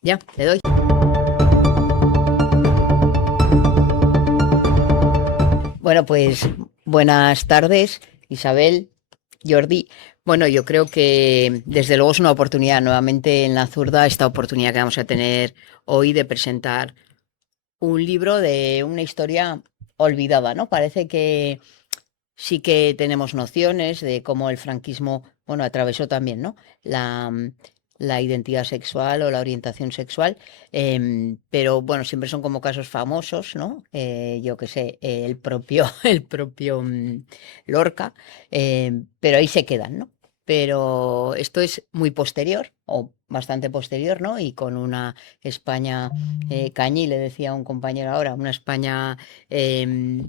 Ya, le doy. Bueno, pues buenas tardes, Isabel, Jordi. Bueno, yo creo que desde luego es una oportunidad nuevamente en la zurda, esta oportunidad que vamos a tener hoy de presentar un libro de una historia olvidada, ¿no? Parece que sí que tenemos nociones de cómo el franquismo, bueno, atravesó también, ¿no? La, la identidad sexual o la orientación sexual, pero bueno, siempre son como casos famosos, ¿no? Yo qué sé, el propio, el propio Lorca, pero ahí se quedan, ¿no? Pero esto es muy posterior, o bastante posterior, ¿no? Y con una España Cañí, le decía un compañero ahora, una España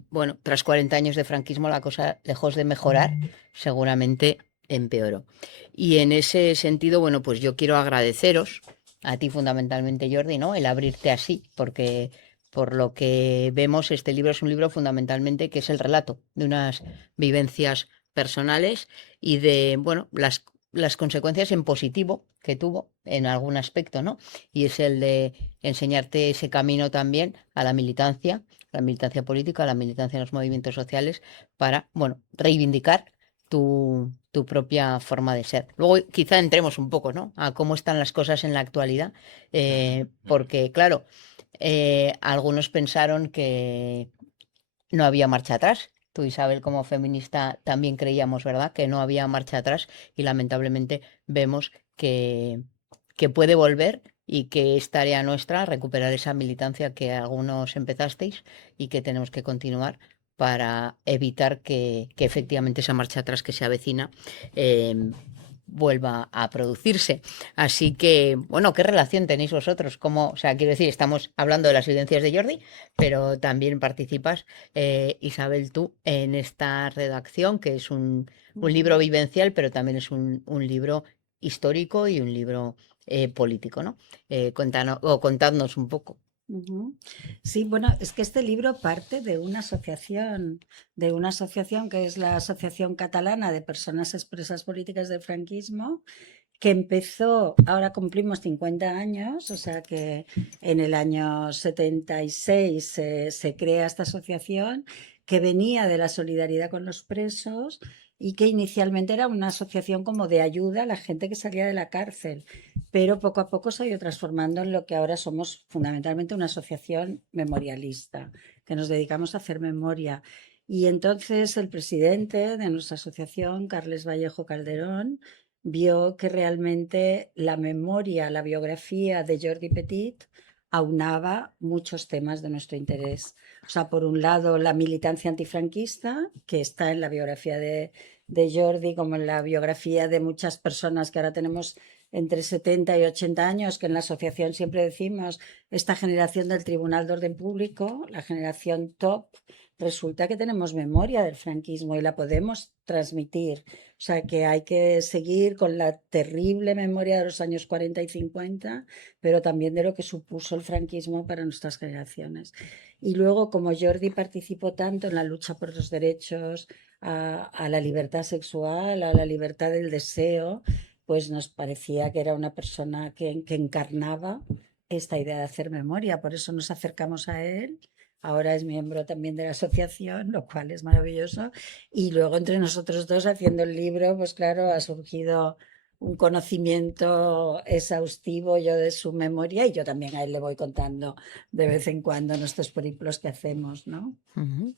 bueno, tras 40 años de franquismo la cosa, lejos de mejorar, seguramente empeoró. Y en ese sentido, bueno, pues yo quiero agradeceros, a ti fundamentalmente, Jordi, ¿no? El abrirte así, porque por lo que vemos, este libro es un libro fundamentalmente que es el relato de unas vivencias personales y de, bueno, las consecuencias en positivo que tuvo en algún aspecto, ¿no? Y es el de enseñarte ese camino también a la militancia política, la militancia en los movimientos sociales, para, bueno, reivindicar tu propia forma de ser. Luego quizá entremos un poco, ¿no? A cómo están las cosas en la actualidad, porque, claro, algunos pensaron que no había marcha atrás. Tú, Isabel, como feminista, también creíamos, ¿verdad?, que no había marcha atrás y lamentablemente vemos que puede volver y que es tarea nuestra recuperar esa militancia que algunos empezasteis y que tenemos que continuar para evitar que efectivamente esa marcha atrás que se avecina eh, vuelva a producirse. Así que, bueno, ¿qué relación tenéis vosotros? ¿Cómo, o sea, quiero decir, estamos hablando de las vivencias de Jordi, pero también participas, Isabel, tú, en esta redacción, que es un libro Ujú. vivencial, pero también es un libro histórico y un libro político, ¿no? O contadnos un poco. Ujú. Sí, bueno, es que este libro parte de una asociación que es la Asociación Catalana de Personas Expresas Políticas del Franquismo, que empezó, ahora cumplimos 50 años, o sea que en el año 76 se crea esta asociación que venía de la solidaridad con los presos y que inicialmente era una asociación como de ayuda a la gente que salía de la cárcel, pero poco a poco se ha ido transformando en lo que ahora somos fundamentalmente una asociación memorialista, que nos dedicamos a hacer memoria. Y entonces el presidente de nuestra asociación, Carles Vallejo Calderón, vio que realmente la memoria, la biografía de Jordi Petit aunaba muchos temas de nuestro interés. O sea, por un lado, la militancia antifranquista, que está en la biografía de Jordi, como en la biografía de muchas personas que ahora tenemos entre 70 y 80 años, que en la asociación siempre decimos, esta generación del Tribunal de Orden Público, la generación top, resulta que tenemos memoria del franquismo y la podemos transmitir. O sea que hay que seguir con la terrible memoria de los años 40 y 50, pero también de lo que supuso el franquismo para nuestras generaciones. Y luego, como Jordi participó tanto en la lucha por los derechos a la libertad sexual, a la libertad del deseo, pues nos parecía que era una persona que encarnaba esta idea de hacer memoria. Por eso nos acercamos a él. Ahora es miembro también de la asociación, lo cual es maravilloso. Y luego entre nosotros dos haciendo el libro, pues claro, ha surgido un conocimiento exhaustivo yo de su memoria y yo también a él le voy contando de vez en cuando nuestros periplos que hacemos, ¿no? Ujú.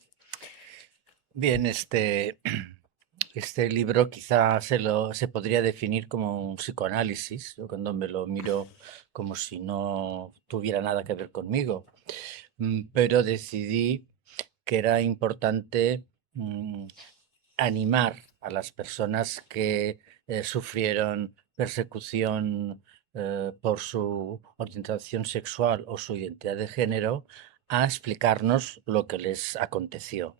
Bien, este libro quizá se podría definir como un psicoanálisis. Yo cuando me lo miro como si no tuviera nada que ver conmigo. Pero decidí que era importante mm, animar a las personas que sufrieron persecución por su orientación sexual o su identidad de género a explicarnos lo que les aconteció.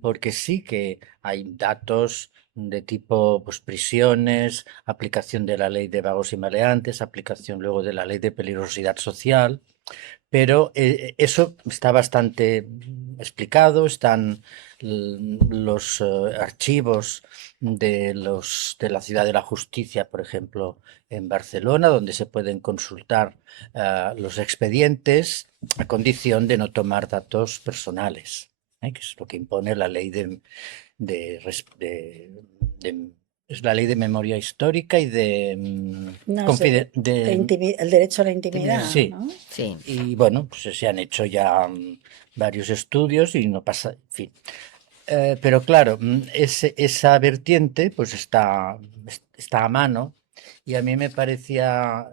Porque sí que hay datos de tipo pues, prisiones, aplicación de la ley de vagos y maleantes, aplicación luego de la ley de peligrosidad social, pero eso está bastante explicado, están los archivos de la Ciudad de la Justicia, por ejemplo, en Barcelona, donde se pueden consultar los expedientes a condición de no tomar datos personales, que es lo que impone la ley de es la ley de memoria histórica y de, No sé, el derecho a la intimidad, sí. ¿no? Sí. Y bueno, pues se han hecho ya varios estudios y no pasa, en fin. Pero claro, esa vertiente pues está a mano y a mí me parecía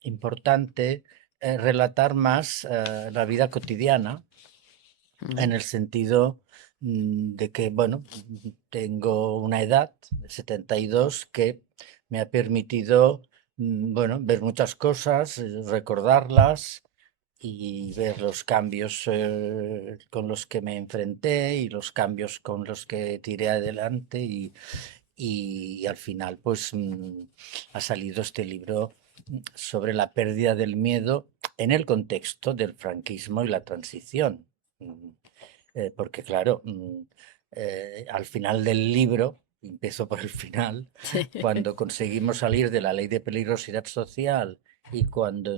importante relatar más la vida cotidiana en el sentido de que, bueno, tengo una edad de 72 que me ha permitido, bueno, ver muchas cosas, recordarlas y ver los cambios con los que me enfrenté y los cambios con los que tiré adelante y al final pues ha salido este libro sobre la pérdida del miedo en el contexto del franquismo y la transición. Porque claro, al final del libro, empiezo por el final, cuando conseguimos salir de la ley de peligrosidad social y cuando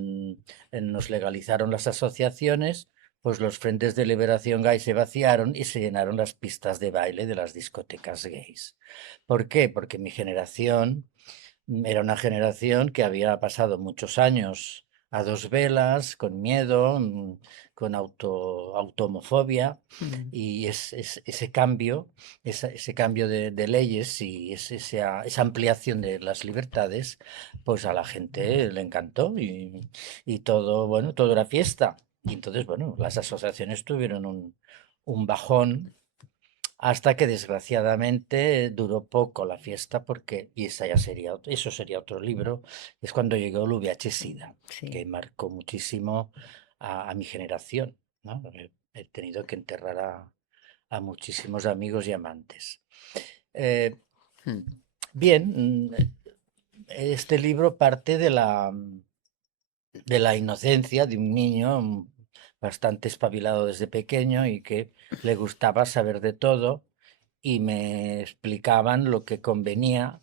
nos legalizaron las asociaciones, pues los frentes de liberación gay se vaciaron y se llenaron las pistas de baile de las discotecas gays. ¿Por qué? Porque mi generación era una generación que había pasado muchos años a dos velas, con miedo, con automofobia, y ese cambio, ese cambio de leyes y esa ampliación de las libertades, pues a la gente le encantó y todo, bueno, todo era fiesta. Y entonces, bueno, las asociaciones tuvieron un bajón hasta que desgraciadamente duró poco la fiesta porque, y eso sería otro libro, es cuando llegó el VIH-Sida, que Sí. marcó muchísimo a mi generación, ¿no? He tenido que enterrar a muchísimos amigos y amantes. Eh, Mm. Bien, este libro parte de la inocencia de un niño bastante espabilado desde pequeño y que le gustaba saber de todo y me explicaban lo que convenía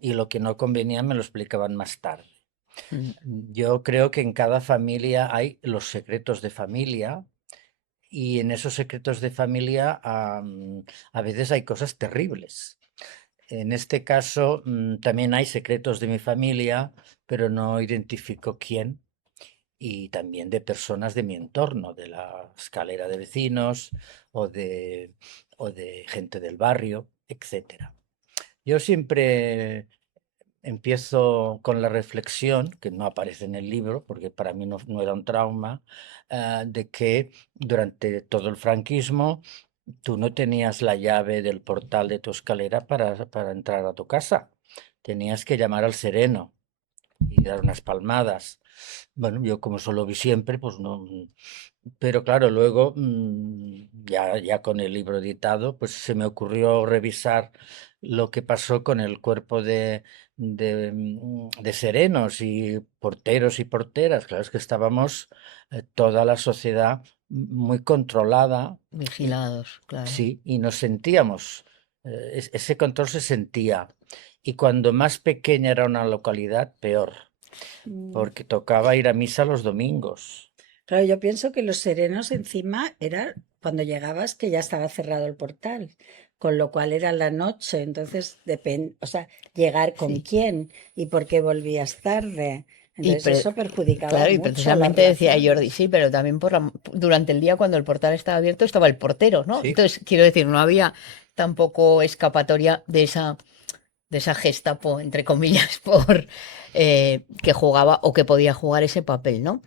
y lo que no convenía me lo explicaban más tarde. Mm. Yo creo que en cada familia hay los secretos de familia y en esos secretos de familia a veces hay cosas terribles. En este caso también hay secretos de mi familia, pero no identifico quién y también de personas de mi entorno, de la escalera de vecinos o de, o de gente del barrio, etcétera. Yo siempre empiezo con la reflexión, que no aparece en el libro, porque para mí no era un trauma, de que durante todo el franquismo tú no tenías la llave del portal de tu escalera para entrar a tu casa. Tenías que llamar al sereno y dar unas palmadas. Bueno, yo como solo vi siempre, pues no. Pero claro, luego, ya con el libro editado, pues se me ocurrió revisar lo que pasó con el cuerpo de serenos y porteros y porteras. Claro, es que estábamos toda la sociedad muy controlada y Vigilados, claro. sí, y nos sentíamos, ese control se sentía. Y cuando más pequeña era una localidad, peor, porque tocaba ir a misa los domingos. Claro, yo pienso que los serenos encima era cuando llegabas que ya estaba cerrado el portal, con lo cual era la noche, entonces depende, o sea, llegar con Sí. quién y por qué volvías tarde. Y Entonces eso perjudicaba claro, y mucho las precisamente decía Jordi, relaciones. sí, pero también durante el día cuando el portal estaba abierto estaba el portero, ¿no? Sí, Entonces, quiero decir, no había tampoco escapatoria de esa Gestapo, entre comillas, que jugaba o que podía jugar ese papel, ¿no?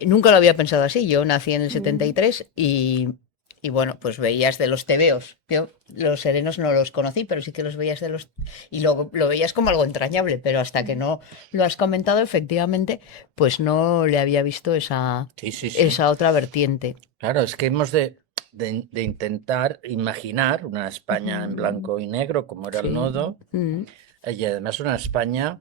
Nunca lo había pensado así. Yo nací en el 73 y bueno, pues veías de los tebeos. Yo los serenos no los conocí, pero sí que los veías de los. Y lo veías como algo entrañable, pero hasta que no lo has comentado, efectivamente, pues no le había visto esa, sí, sí, sí. esa otra vertiente. Claro, es que hemos de intentar imaginar una España en blanco y negro, como era el Sí. nodo, Mm. y además una España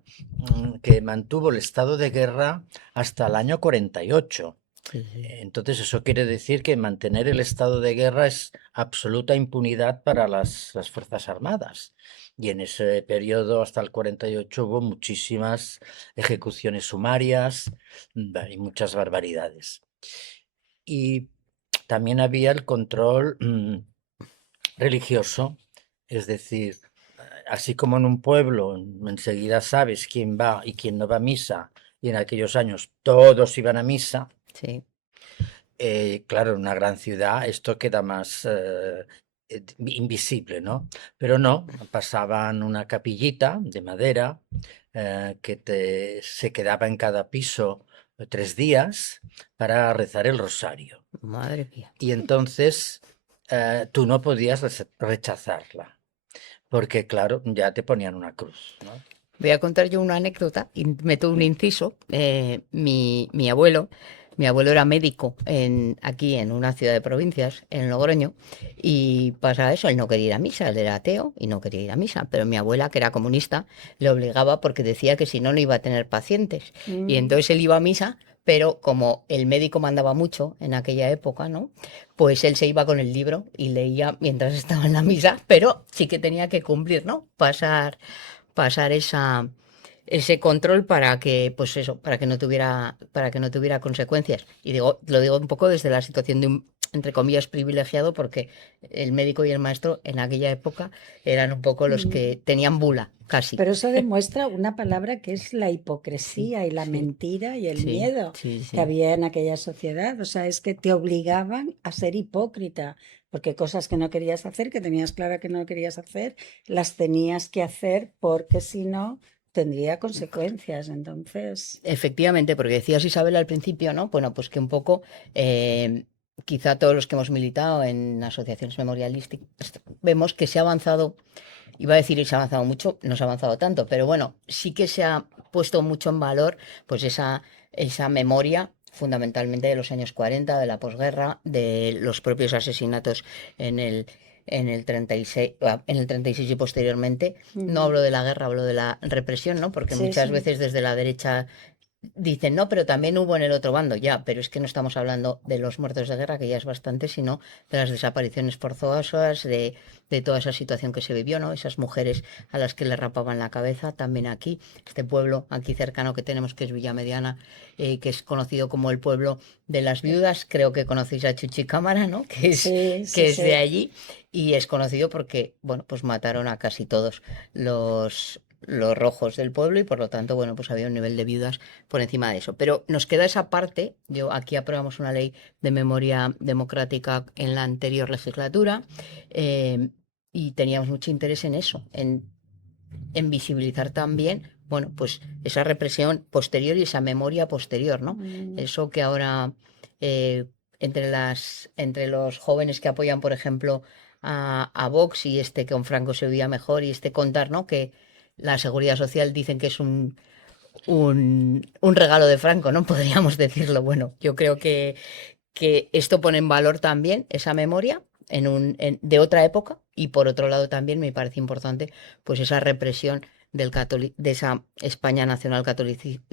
que mantuvo el estado de guerra hasta el año 48. Sí, sí. Entonces, eso quiere decir que mantener el estado de guerra es absoluta impunidad para las Fuerzas Armadas. Y en ese periodo, hasta el 48, hubo muchísimas ejecuciones sumarias y muchas barbaridades. Y también había el control religioso, es decir, así como en un pueblo enseguida sabes quién va y quién no va a misa, y en aquellos años todos iban a misa, Sí. claro, en una gran ciudad esto queda más invisible, ¿no? Pero no, pasaban una capillita de madera se quedaba en cada piso 3 días para rezar el rosario. Madre mía. Y entonces tú no podías rechazarla, porque claro, ya te ponían una cruz, ¿no? Voy a contar yo una anécdota y meto un inciso. Mi abuelo era médico aquí en una ciudad de provincias, en Logroño, y pasa eso, él no quería ir a misa, él era ateo y no quería ir a misa, pero mi abuela, que era comunista, le obligaba porque decía que si no, no iba a tener pacientes. Y Mm. entonces él iba a misa, pero como el médico mandaba mucho en aquella época, ¿no? Pues él se iba con el libro y leía mientras estaba en la misa, pero sí que tenía que cumplir, ¿no? Pasar ese control para que, pues eso, para que no tuviera consecuencias. Y lo digo un poco desde la situación de un, entre comillas, privilegiado, porque el médico y el maestro en aquella época eran un poco los Mm. que tenían bula, casi. Pero eso demuestra una palabra que es la Sí, hipocresía y la sí, mentira y el sí, miedo sí, que sí. había en aquella sociedad. O sea, es que te obligaban a ser hipócrita, porque cosas que no querías hacer, que tenías clara que no querías hacer, las tenías que hacer porque si no tendría consecuencias. Entonces, Efectivamente, porque decías Isabel al principio, ¿no? Bueno, pues que un poco, quizá todos los que hemos militado en asociaciones memorialísticas, vemos que se ha avanzado. Iba a decir, y se ha avanzado mucho, no se ha avanzado tanto, pero bueno, sí que se ha puesto mucho en valor pues esa memoria fundamentalmente de los años 40, de la posguerra, de los propios asesinatos en el 36, en el 36 y posteriormente. No mm, hablo de la guerra, hablo de la represión, ¿no? Porque sí, muchas sí. veces desde la derecha dicen, no, pero también hubo en el otro bando, ya, pero es que no estamos hablando de los muertos de guerra, que ya es bastante, sino de las desapariciones forzosas, de toda esa situación que se vivió, ¿no? Esas mujeres a las que le rapaban la cabeza, también aquí, este pueblo aquí cercano que tenemos, que es Villamediana, que es conocido como el pueblo de las viudas, creo que conocéis a Chuchi Cámara, ¿no? Que es, Sí, sí, que es de sí. allí, y es conocido porque, bueno, pues mataron a casi todos los rojos del pueblo y por lo tanto, bueno, pues había un nivel de viudas por encima de eso. Pero nos queda esa parte, aquí aprobamos una ley de memoria democrática en la anterior legislatura, eh, y teníamos mucho interés en eso, en visibilizar también, bueno, pues esa represión posterior y esa memoria posterior, ¿no? Mm. Eso que ahora eh, entre los jóvenes que apoyan, por ejemplo, a Vox y este que con Franco se vivía mejor y este contar, ¿no? Que la seguridad social dicen que es un regalo de Franco, ¿no? Podríamos decirlo. Bueno, yo creo que esto pone en valor también esa memoria de otra época y por otro lado también me parece importante pues esa represión de esa España nacional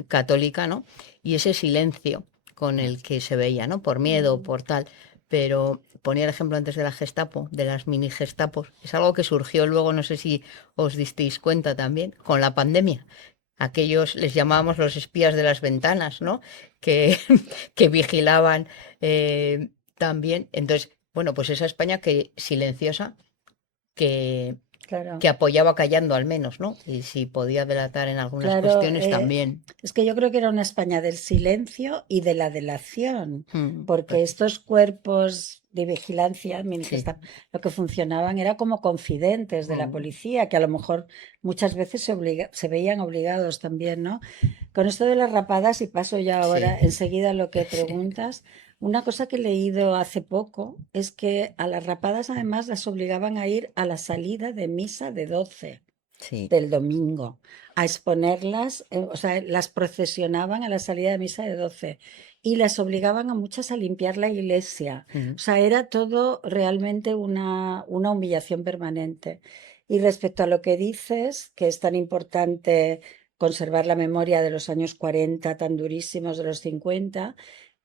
católica, ¿no? Y ese silencio con el que se veía, ¿no? Por miedo, Mm. por tal. Pero ponía el ejemplo antes de la Gestapo, de las mini Gestapos. Es algo que surgió luego, no sé si os disteis cuenta también, con la pandemia. Aquellos les llamábamos los espías de las ventanas, ¿no? Que, que vigilaban también. Entonces, bueno, pues esa España que silenciosa, que, Claro. que apoyaba callando al menos, ¿no? Y si podía delatar en algunas Claro, cuestiones también. es que yo creo que era una España del silencio y de la delación, porque Pues estos cuerpos de vigilancia, sí. lo que funcionaban era como confidentes de la Mm, policía, que a lo mejor muchas veces se veían obligados también, ¿no? Con esto de las rapadas, y paso ya sí. ahora enseguida a lo que Sí. preguntas, una cosa que he leído hace poco es que a las rapadas además las obligaban a ir a la salida de misa de 12 Sí. del domingo, a exponerlas, o sea, las procesionaban a la salida de misa de 12 y las obligaban a muchas a limpiar la iglesia. Mm, O sea, era todo realmente una humillación permanente. Y respecto a lo que dices, que es tan importante conservar la memoria de los años 40 tan durísimos, de los 50,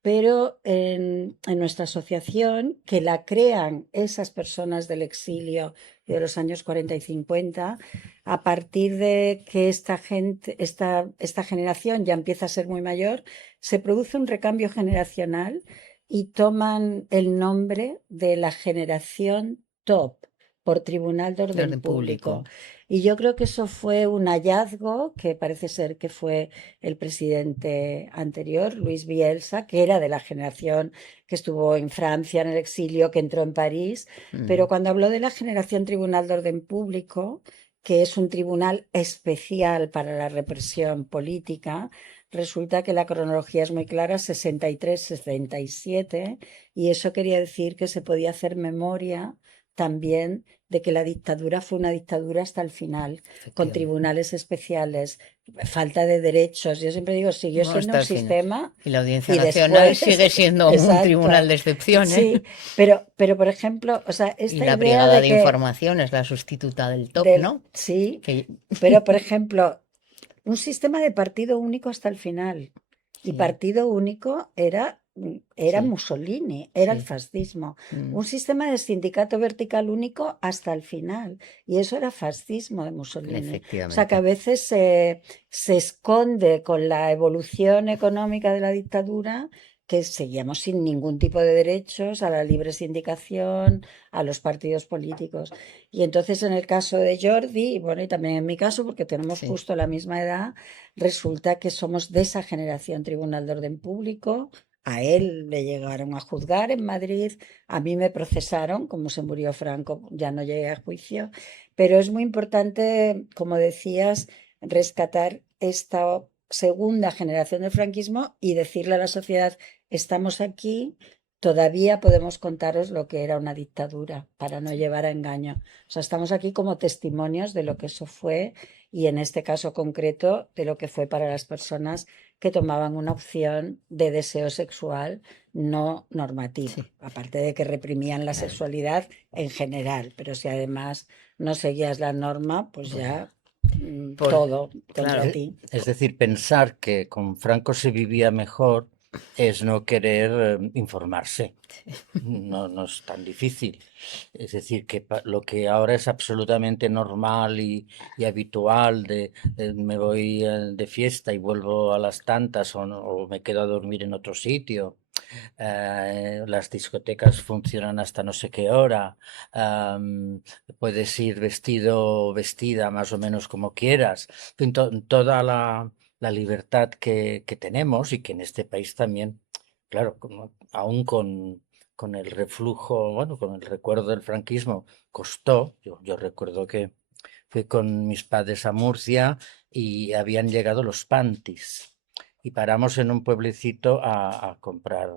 pero en nuestra asociación, que la crean esas personas del exilio de los años 40 y 50, a partir de que esta generación ya empieza a ser muy mayor, se produce un recambio generacional y toman el nombre de la generación top por Tribunal de Orden Orden Público. público. Y yo creo que eso fue un hallazgo que parece ser que fue el presidente anterior, Luis Bielsa, que era de la generación que estuvo en Francia en el exilio, que entró en París, pero cuando habló de la generación Tribunal de Orden Público, que es un tribunal especial para la represión política, resulta que la cronología es muy clara, 63, 67, y eso quería decir que se podía hacer memoria también de que la dictadura fue una dictadura hasta el final, con Efectivamente. tribunales especiales, falta de derechos. Yo siempre digo, siguió No, siendo hasta un el final. sistema Y la Audiencia y Nacional después, sigue siendo un exacto, tribunal de excepción, ¿eh? sí, pero por ejemplo, o sea, Y esta la idea Brigada de de que Información es la sustituta del TOP, ¿no? sí, Que pero por ejemplo, un sistema de partido único hasta el final. Y sí, partido único era sí, Mussolini, era el sí. fascismo. Mm, Un sistema de sindicato vertical único hasta el final. Y eso era fascismo de Mussolini. O sea que a efectivamente. veces se esconde con la evolución económica de la dictadura que seguíamos sin ningún tipo de derechos a la libre sindicación, a los partidos políticos. Y entonces en el caso de Jordi, y bueno, y también en mi caso, porque tenemos Sí. justo la misma edad, resulta que somos de esa generación Tribunal de Orden Público. A él le llegaron a juzgar en Madrid, a mí me procesaron, como se murió Franco, ya no llegué a juicio, pero es muy importante, como decías, rescatar esta segunda generación del franquismo y decirle a la sociedad, estamos aquí, todavía podemos contaros lo que era una dictadura, para no llevar a engaño. O sea, estamos aquí como testimonios de lo que eso fue y en este caso concreto de lo que fue para las personas que tomaban una opción de deseo sexual no normativa, Sí. aparte de que reprimían la sexualidad en general, pero si además no seguías la norma, pues Bueno, ya por, todo contra claro, ti. Es decir, pensar que con Franco se vivía mejor es no querer informarse. No es tan difícil. Es decir, que lo que ahora es absolutamente normal y habitual de me voy de fiesta y vuelvo a las tantas o me quedo a dormir en otro sitio. Las discotecas funcionan hasta no sé qué hora. Puedes ir vestido o vestida más o menos como quieras. En toda la libertad que tenemos y que en este país también, claro, aún con el reflujo, bueno, con el recuerdo del franquismo, costó. Yo recuerdo que fui con mis padres a Murcia y habían llegado los pantis y paramos en un pueblecito a comprar,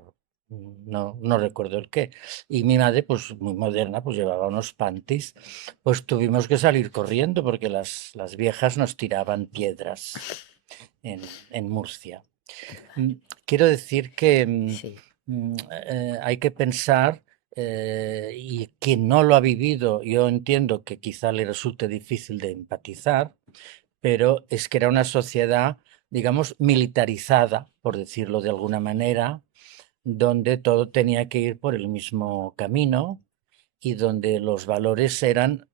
no recuerdo el qué, y mi madre, pues muy moderna, pues llevaba unos pantis, pues tuvimos que salir corriendo porque las viejas nos tiraban piedras en Murcia. Mm, Quiero decir que sí, hay que pensar, y quien no lo ha vivido, yo entiendo que quizá le resulte difícil de empatizar, pero es que era una sociedad, digamos, militarizada, por decirlo de alguna manera, donde todo tenía que ir por el mismo camino y donde los valores eran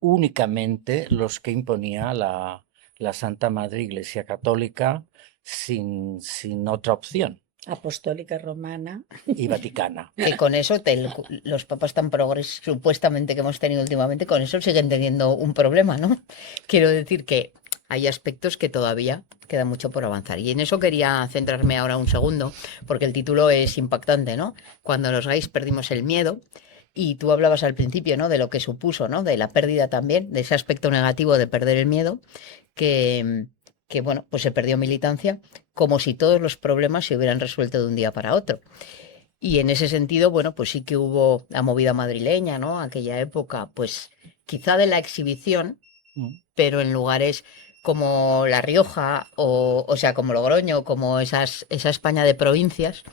únicamente los que imponía la Santa Madre Iglesia Católica sin otra opción, Apostólica romana. y Vaticana. que con eso los papas tan progres supuestamente que hemos tenido últimamente, con eso siguen teniendo un problema, ¿no? Quiero decir que hay aspectos que todavía queda mucho por avanzar. Y en eso quería centrarme ahora un segundo, porque el título es impactante, ¿no? Cuando los gays perdimos el miedo. Y tú hablabas al principio, ¿no? De lo que supuso, ¿no? De la pérdida también, de ese aspecto negativo de perder el miedo, que, que bueno, pues se perdió militancia, como si todos los problemas se hubieran resuelto de un día para otro. Y en ese sentido, bueno, pues sí que hubo la movida madrileña, ¿no? Aquella época, pues quizá de la exhibición, Mm. pero en lugares como La Rioja o sea, como Logroño, como esa España de provincias,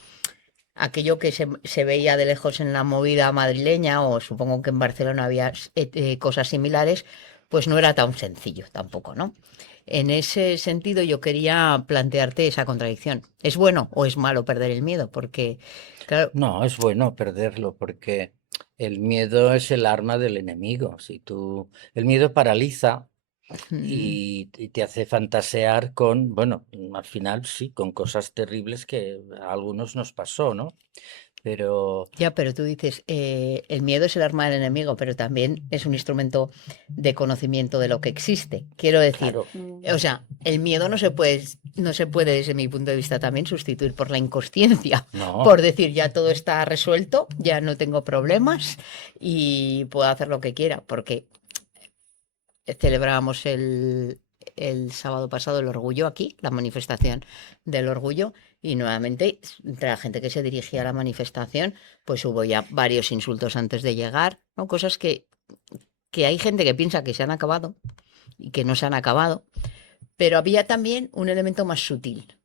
aquello que se veía de lejos en la movida madrileña, o supongo que en Barcelona había cosas similares, pues no era tan sencillo tampoco, ¿no? En ese sentido, yo quería plantearte esa contradicción. ¿Es bueno o es malo perder el miedo? Porque, claro, No, es bueno perderlo porque el miedo es el arma del enemigo. El miedo paraliza mm, y te hace fantasear con, bueno, al final sí, con cosas terribles que a algunos nos pasó, ¿no? Pero ya, pero tú dices, el miedo es el arma del enemigo, pero también es un instrumento de conocimiento de lo que existe. Quiero decir, claro, o sea, el miedo no se puede, desde mi punto de vista, también sustituir por la inconsciencia, no, por decir, ya todo está resuelto, ya no tengo problemas y puedo hacer lo que quiera, porque celebrábamos el sábado pasado el orgullo aquí, la manifestación del orgullo, y nuevamente entre la gente que se dirigía a la manifestación, pues hubo ya varios insultos antes de llegar, ¿no? Cosas que hay gente que piensa que se han acabado y que no se han acabado, pero había también un elemento más sutil.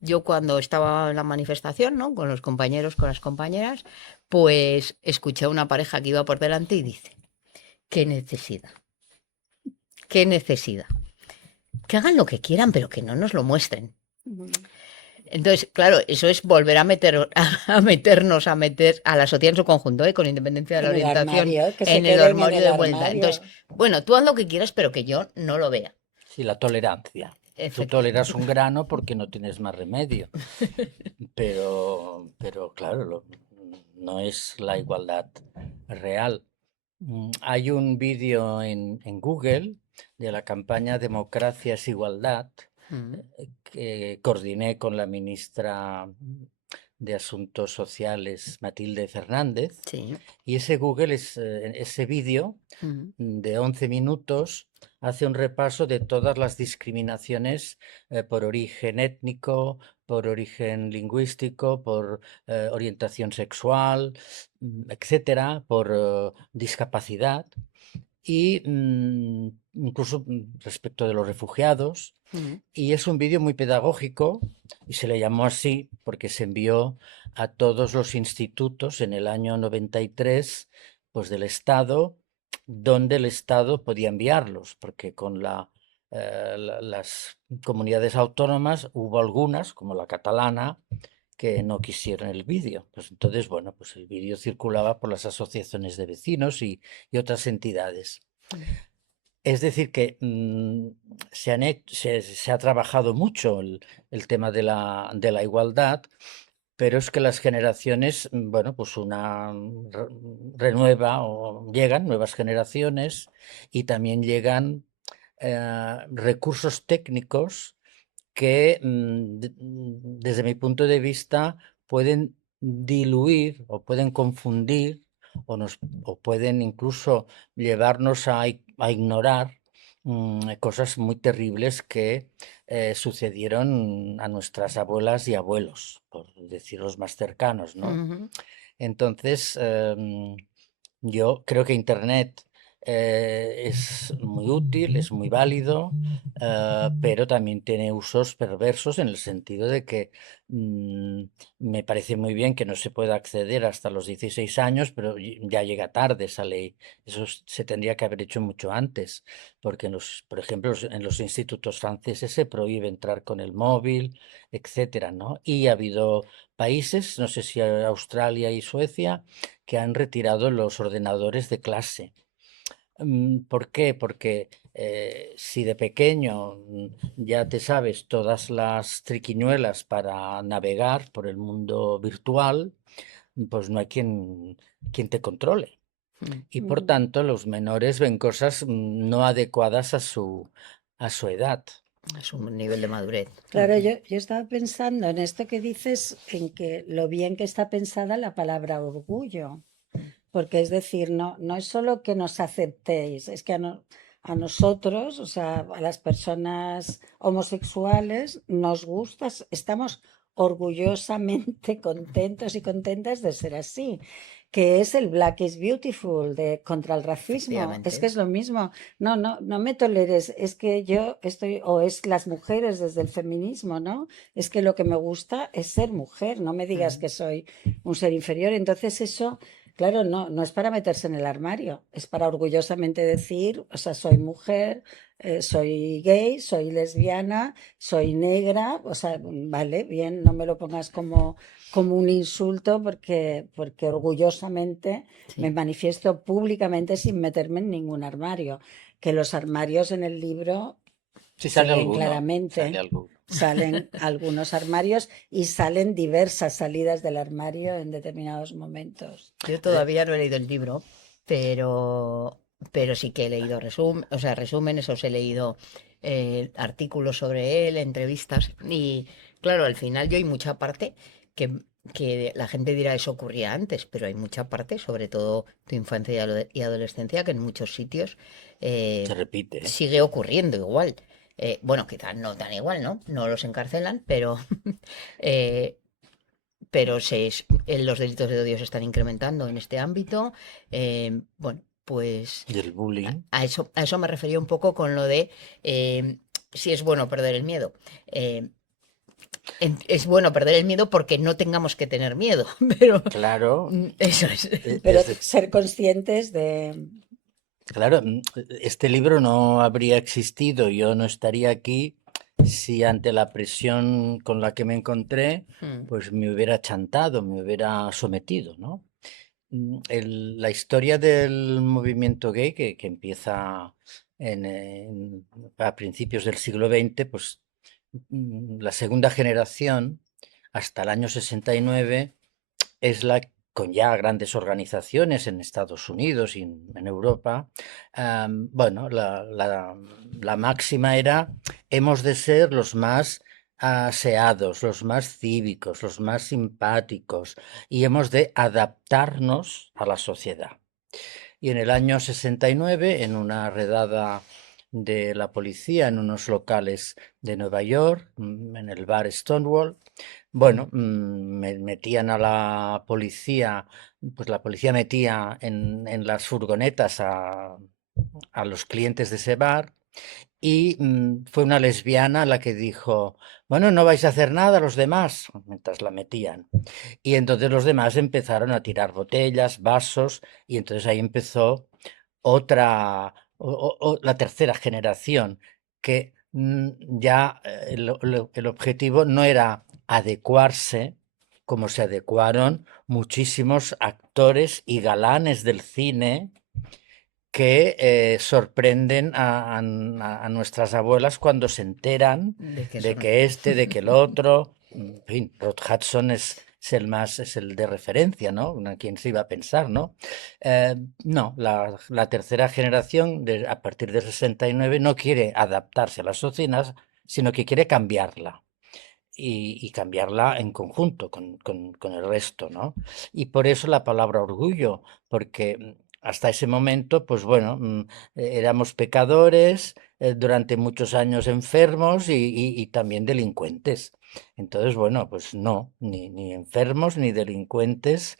Yo cuando estaba en la manifestación, ¿no? Con los compañeros, con las compañeras, pues escuché a una pareja que iba por delante y dice, ¿qué necesidad? ¿Qué necesidad? Que hagan lo que quieran, pero que no nos lo muestren. Mm. Entonces, claro, eso es volver a meter, a meter a la sociedad en su conjunto, con independencia de la En el orientación, armario, que se en el queden en armario el de vuelta. Entonces, armario. bueno, tú haz lo que quieras, pero que yo no lo vea. sí, la tolerancia. Tú Efectivamente. toleras un grano porque no tienes más remedio, pero claro, no es la igualdad real. Hay un vídeo en Google de la campaña Democracia es Igualdad que coordiné con la ministra de Asuntos Sociales, Matilde Fernández, Sí. y ese vídeo de 11 minutos hace un repaso de todas las discriminaciones por origen étnico, por origen lingüístico, por orientación sexual, etcétera, por discapacidad y incluso respecto de los refugiados. Y es un vídeo muy pedagógico y se le llamó así porque se envió a todos los institutos en el año 93, pues del Estado, donde el Estado podía enviarlos, porque con las comunidades autónomas hubo algunas, como la catalana, que no quisieron el vídeo. Pues entonces, bueno, pues el vídeo circulaba por las asociaciones de vecinos y otras entidades. Es decir, que se ha trabajado mucho el tema de la igualdad, pero es que las generaciones, bueno, pues renueva o llegan nuevas generaciones y también llegan recursos técnicos que desde mi punto de vista pueden diluir o pueden confundir o pueden incluso llevarnos a ignorar cosas muy terribles que sucedieron a nuestras abuelas y abuelos, por decir los más cercanos, ¿no? Ujú. Entonces, yo creo que Internet es muy útil, es muy válido, pero también tiene usos perversos en el sentido de que mm, me parece muy bien que no se pueda acceder hasta los 16 años, pero ya llega tarde esa ley. Eso se tendría que haber hecho mucho antes, porque por ejemplo, en los institutos franceses se prohíbe entrar con el móvil, etcétera, ¿no? Y ha habido países, no sé si Australia y Suecia, que han retirado los ordenadores de clase. ¿Por qué? Porque si de pequeño ya te sabes todas las triquiñuelas para navegar por el mundo virtual, pues no hay quien te controle. Mm. Y por tanto, los menores ven cosas no adecuadas a su edad. Es un nivel de madurez. Claro, yo estaba pensando en esto que dices, en que lo bien que está pensada la palabra orgullo, porque es decir, no es solo que nos aceptéis, es que a nosotros, o sea, a las personas homosexuales, nos gusta, estamos orgullosamente contentos y contentas de ser así, que es el Black is Beautiful de contra el racismo. Es que Efectivamente. es lo mismo. No me toleres. Es que yo estoy, o es las mujeres desde el feminismo, ¿no? Es que lo que me gusta es ser mujer. No me digas Ujú. que soy un ser inferior. Entonces eso Claro, no, no es para meterse en el armario, es para orgullosamente decir, o sea, soy mujer, soy gay, soy lesbiana, soy negra, o sea, vale, bien, no me lo pongas como un insulto porque orgullosamente me Sí. manifiesto públicamente sin meterme en ningún armario. Que los armarios en el libro Sí, se sale ven alguno, sale claramente, alguno. salen algunos armarios y salen diversas salidas del armario en determinados momentos. Yo Eh, todavía no he leído el libro, pero, pero sí que he leído o sea, resúmenes, os he leído artículos sobre él, entrevistas. Y claro, al final yo hay mucha parte que, que la gente dirá eso ocurría antes, pero hay mucha parte, sobre todo tu infancia y adolescencia, que en muchos sitios Se eh, repite, ¿eh? sigue ocurriendo igual. Bueno, quizás no tan igual, ¿no? No los encarcelan, eh, pero los delitos de odio se están incrementando en este ámbito. Bueno, pues Y el bullying. a eso me refería un poco con lo de si es bueno perder el miedo. Eh, es bueno perder el miedo porque no tengamos que tener miedo, pero Claro, eso es. Pero es de- ser conscientes de... claro, este libro no habría existido, yo no estaría aquí si ante la presión con la que me encontré, Mm, pues me hubiera chantado, me hubiera sometido, ¿no? La historia del movimiento gay que empieza a principios del siglo XX, pues la segunda generación, hasta el año 69, es la con ya grandes organizaciones en Estados Unidos y en Europa. Bueno, la máxima era, hemos de ser los más aseados, los más cívicos, los más simpáticos, y hemos de adaptarnos a la sociedad. Y en el año 69, en una redada de la policía en unos locales de Nueva York, en el bar Stonewall, bueno, metían a la policía, pues la policía metía en las furgonetas a los clientes de ese bar y fue una lesbiana la que dijo, bueno, no vais a hacer nada los demás, mientras la metían. Y entonces los demás empezaron a tirar botellas, vasos, y entonces ahí empezó la tercera generación, que ya el objetivo no era adecuarse, como se adecuaron muchísimos actores y galanes del cine que sorprenden a nuestras abuelas cuando se enteran de que de son. que este, de que el otro, en fin, Rod Hudson es el de referencia, ¿no? ¿Quién se iba a pensar, no? No, la tercera generación, a partir de 69, no quiere adaptarse a las sociedades, sino que quiere cambiarla. Y cambiarla en conjunto con el resto, ¿no? Y por eso la palabra orgullo, porque hasta ese momento, pues bueno, éramos pecadores, durante muchos años enfermos y también delincuentes. Entonces, bueno, pues no, ni enfermos, ni delincuentes,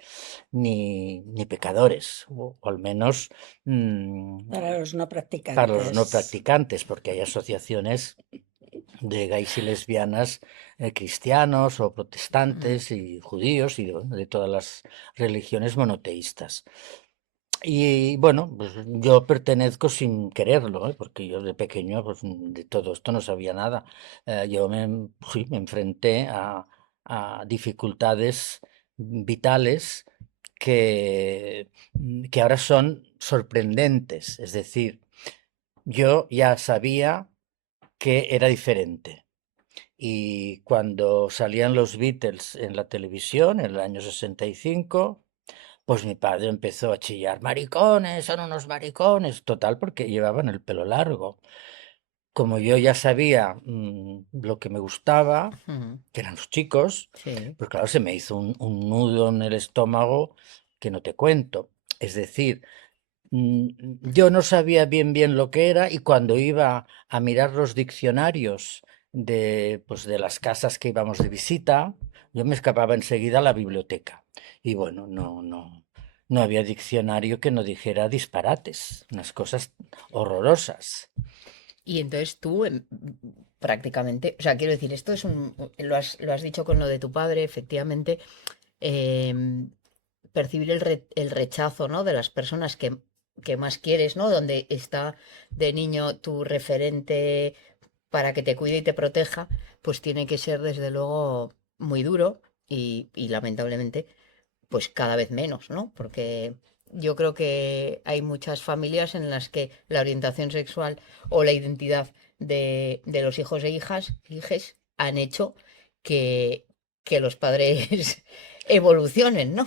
ni pecadores, o al menos Para los no para los no practicantes. practicantes, porque hay asociaciones de gays y lesbianas, cristianos o Mm. protestantes y judíos y de todas las religiones monoteístas. Y bueno, pues yo pertenezco sin quererlo, ¿eh? Porque yo de pequeño pues, de todo esto no sabía nada. Sí, me enfrenté a dificultades vitales que ahora son sorprendentes. Es decir, yo ya sabía que era diferente. Y cuando salían los Beatles en la televisión, en el año 65, pues mi padre empezó a chillar, maricones, son unos maricones, total, porque llevaban el pelo largo. Como yo ya sabía lo que me gustaba, Mm, que eran los chicos, sí. pues claro, se me hizo un nudo en el estómago que no te cuento. Es decir, yo no sabía bien lo que era y cuando iba a mirar los diccionarios pues de las casas que íbamos de visita, yo me escapaba enseguida a la biblioteca. Y bueno, no había diccionario que no dijera disparates, unas cosas horrorosas. Y entonces tú prácticamente, o sea, quiero decir, esto es lo has dicho con lo de tu padre, efectivamente. em, percibir el rechazo, ¿no? De las personas que más quieres, ¿no? Donde está de niño tu referente para que te cuide y te proteja, pues tiene que ser desde luego muy duro y lamentablemente pues cada vez menos, ¿no? Porque yo creo que hay muchas familias en las que la orientación sexual o la identidad de los hijos e hijes han hecho que, que los padres evolucionen, ¿no?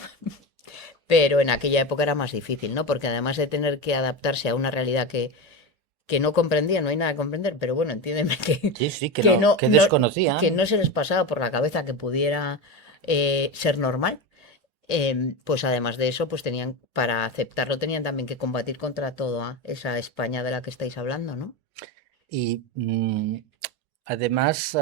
Pero en aquella época era más difícil, ¿no? Porque además de tener que adaptarse a una realidad que no comprendían, no hay nada que comprender, pero bueno, entiéndeme Sí, sí, que que no, no, que que desconocían. no se les pasaba por la cabeza que pudiera ser normal. Pues además de eso, pues tenían, para aceptarlo, tenían también que combatir contra toda esa España de la que estáis hablando, ¿no? Y además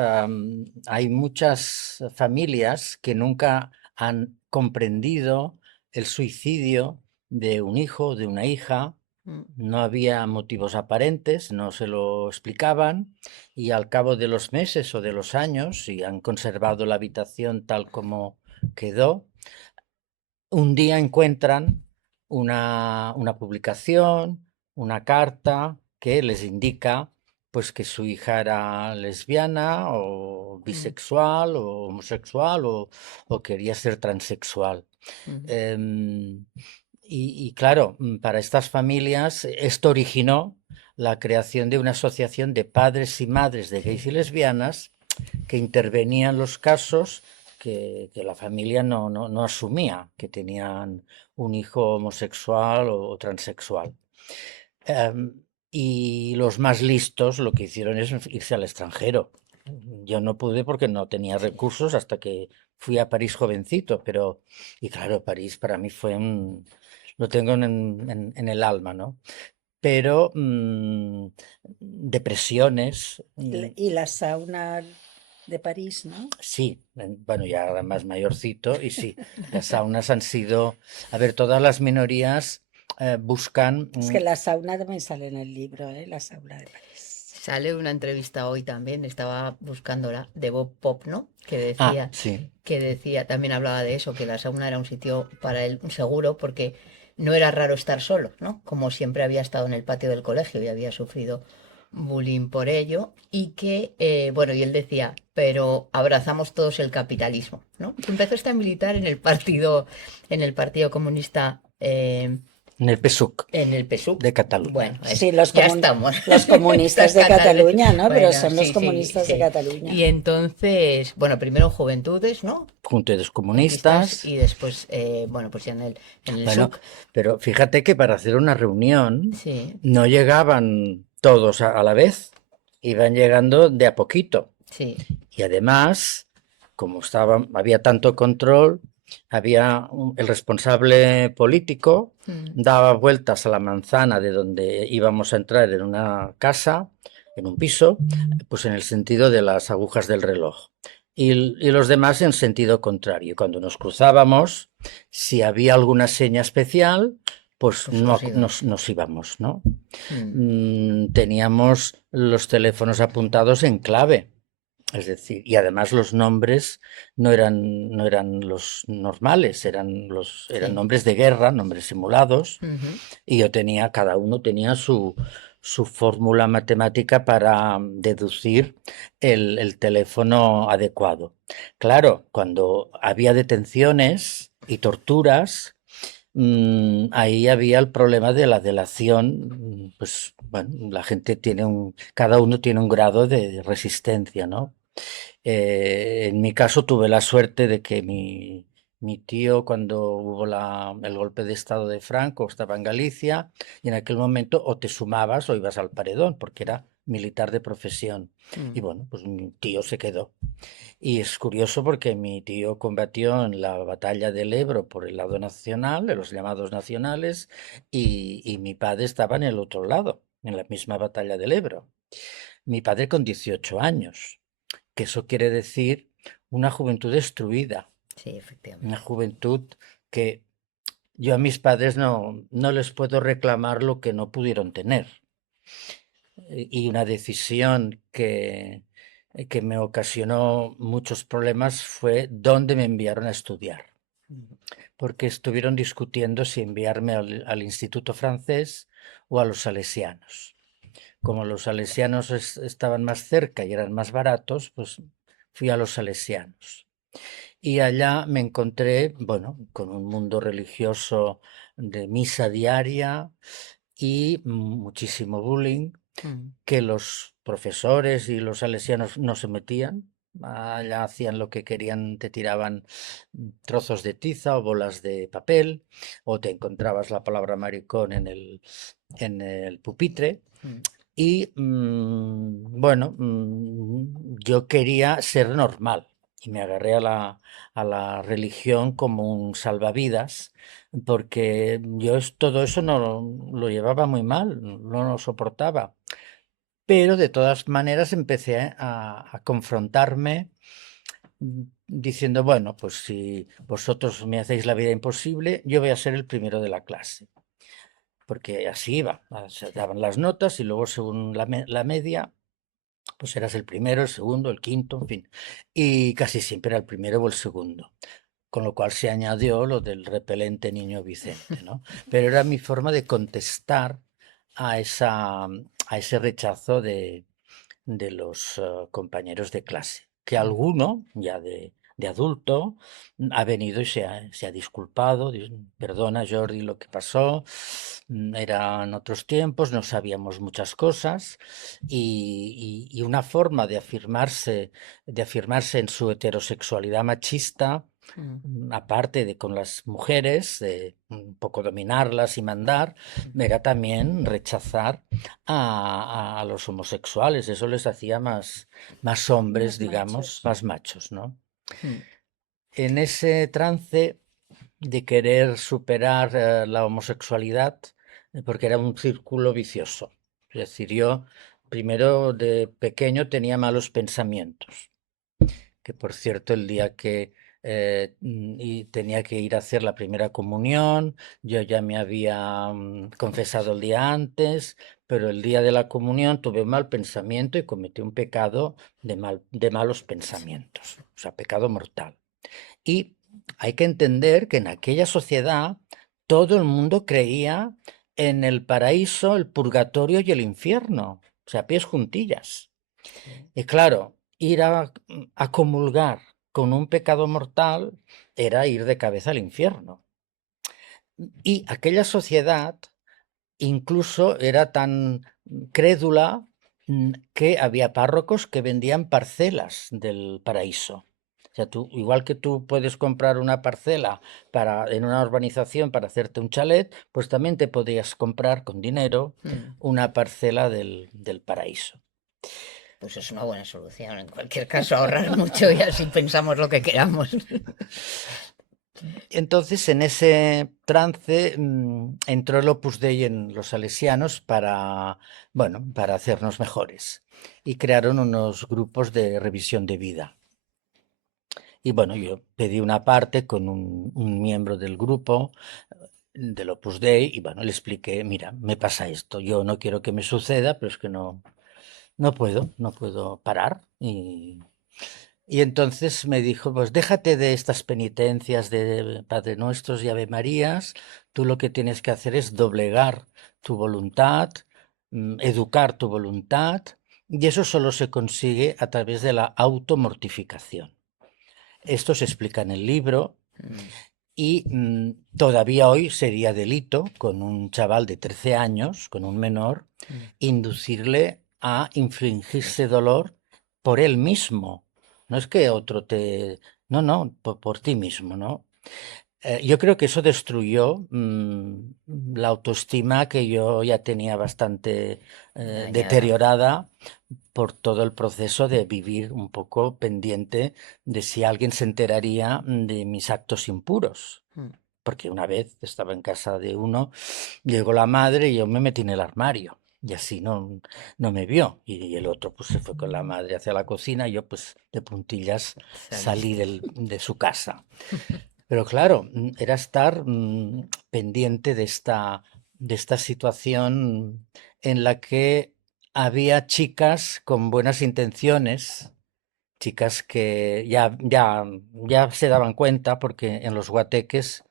hay muchas familias que nunca han comprendido el suicidio de un hijo o de una hija. Mm, No había motivos aparentes, no se lo explicaban y al cabo de los meses o de los años, si han conservado la habitación tal como quedó, un día encuentran una publicación, una carta que les indica pues que su hija era lesbiana o mm, bisexual o homosexual o quería ser transexual. mm, Em, y claro, para estas familias esto originó la creación de una asociación de padres y madres de gays y lesbianas que intervenían los casos que la familia no asumía, que tenían un hijo homosexual o transexual. Y los más listos lo que hicieron es irse al extranjero. Yo no pude porque no tenía sí. recursos hasta que fui a París jovencito, pero, y claro, París para mí fue lo tengo en el alma, ¿no? Pero depresiones, Y la sauna de París, ¿no? sí, bueno, ya era más mayorcito y sí, las saunas han sido, a ver, todas las minorías buscan, Es que la sauna también sale en el libro, ¿eh? La sauna de París. Sale una entrevista hoy también, estaba buscándola, de Bob Pop, ¿no? sí, Que decía, también hablaba de eso, que la sauna era un sitio para él seguro porque no era raro estar solo, ¿no? Como siempre había estado en el patio del colegio y había sufrido bullying por ello y que, bueno, y él decía, pero abrazamos todos el capitalismo, ¿no? Tú empezaste a militar en el Partido Comunista, en el PSUC en el PSUV. de Cataluña, Bueno, sí, Sí, ya estamos. los comunistas Estás de catalán. Cataluña, ¿no? Pero Bueno, son los sí, sí, comunistas de sí. Cataluña. Y entonces, bueno, primero Juventudes, ¿no? Junto de los Antistas comunistas. y después, bueno, pues ya en el Bueno, SUC. pero fíjate que para hacer una reunión Sí, no llegaban todos a la vez, iban llegando de a poquito. sí. Y además, como había tanto control, el responsable político Mm, daba vueltas a la manzana de donde íbamos a entrar en una casa, en un piso, pues en el sentido de las agujas del reloj. Y los demás en sentido contrario. Cuando nos cruzábamos, si había alguna seña especial, pues pues os ibais. nos íbamos, ¿no? Mm, Teníamos los teléfonos apuntados en clave. Es decir, y además los nombres no eran los normales, eran sí. nombres de guerra, nombres simulados, Ujú, y cada uno tenía su fórmula matemática para deducir el teléfono adecuado. Claro, cuando había detenciones y torturas, ahí había el problema de la delación, pues bueno, cada uno tiene un grado de resistencia, ¿no? En mi caso tuve la suerte de que mi tío, cuando hubo el golpe de estado de Franco, estaba en Galicia y en aquel momento o te sumabas o ibas al paredón, porque era militar de profesión. Y mm, bueno, pues mi tío se quedó. Y es curioso porque mi tío combatió en la batalla del Ebro por el lado nacional, de los llamados nacionales, y mi padre estaba en el otro lado, en la misma batalla del Ebro. Mi padre con 18 años, que eso quiere decir una juventud destruida, sí, una efectivamente. juventud que yo a mis padres no les puedo reclamar lo que no pudieron tener. Y una decisión que me ocasionó muchos problemas fue dónde me enviaron a estudiar. porque estuvieron discutiendo si enviarme al Instituto Francés o a los Salesianos. Como los Salesianos estaban más cerca y eran más baratos, pues fui a los Salesianos. Y allá me encontré, bueno, con un mundo religioso de misa diaria y muchísimo bullying, Mm. que los profesores y los salesianos no se metían. Allá hacían lo que querían, te tiraban trozos de tiza o bolas de papel, o te encontrabas la palabra maricón en el pupitre. Mm. Y bueno, yo quería ser normal y me agarré a la religión como un salvavidas, porque yo todo eso no lo llevaba muy mal, no lo soportaba. Pero de todas maneras empecé a confrontarme diciendo, bueno, pues si vosotros me hacéis la vida imposible, yo voy a ser el primero de la clase. Porque así iba, se daban las notas y luego según la media, pues eras el primero, el segundo, el quinto, en fin. Y casi siempre era el primero o el segundo. Con lo cual se añadió lo del repelente niño Vicente, ¿no? Pero era mi forma de contestar a ese rechazo de los compañeros de clase, que alguno, ya de adulto, ha venido y se ha disculpado, perdona Jordi lo que pasó, eran otros tiempos, no sabíamos muchas cosas, y una forma de afirmarse en su heterosexualidad machista, aparte de con las mujeres, de un poco dominarlas y mandar, era también rechazar a los homosexuales. Eso les hacía más hombres, Más digamos, machos. más machos, ¿no? Mm. En ese trance de querer superar la homosexualidad, porque era un círculo vicioso. Es decir, yo primero de pequeño tenía malos pensamientos, que por cierto el día que y tenía que ir a hacer la primera comunión, yo ya me había confesado el día antes, pero el día de la comunión tuve un mal pensamiento y cometí un pecado de malos pensamientos, o sea, pecado mortal. Y hay que entender que en aquella sociedad todo el mundo creía en el paraíso, el purgatorio y el infierno, o sea, pies juntillas. Sí. Y claro, ir a comulgar con un pecado mortal era ir de cabeza al infierno. Y aquella sociedad incluso era tan crédula que había párrocos que vendían parcelas del paraíso. O sea, tú, igual que tú puedes comprar una parcela en una urbanización para hacerte un chalet, pues también te podías comprar con dinero Mm. una parcela del paraíso. Pues es una buena solución. En cualquier caso, ahorrar mucho y así pensamos lo que queramos. Entonces, en ese trance entró el Opus Dei en los salesianos para, bueno, para hacernos mejores. Y crearon unos grupos de revisión de vida. Y bueno, yo pedí una parte con un miembro del grupo del Opus Dei y bueno, le expliqué, mira, me pasa esto, yo no quiero que me suceda, pero es que no puedo parar. Y entonces me dijo, pues déjate de estas penitencias de Padre Nuestros y Ave Marías, tú lo que tienes que hacer es doblegar tu voluntad, educar tu voluntad, y eso solo se consigue a través de la automortificación. Esto se explica en el libro Mm. y todavía hoy sería delito con un chaval de 13 años, con un menor, Mm. inducirle a infligirse dolor por él mismo. No es que otro te... No, no, por ti mismo, ¿no? Yo creo que eso destruyó la autoestima que yo ya tenía bastante Dañada. deteriorada por todo el proceso de vivir un poco pendiente de si alguien se enteraría de mis actos impuros. Mm. Porque una vez estaba en casa de uno, llegó la madre y yo me metí en el armario. Y así no me vio. Y el otro pues se fue con la madre hacia la cocina y yo pues de puntillas salí Saliste. de su casa. Pero claro, era estar pendiente de esta situación en la que había chicas con buenas intenciones, chicas que ya se daban cuenta porque en los guateques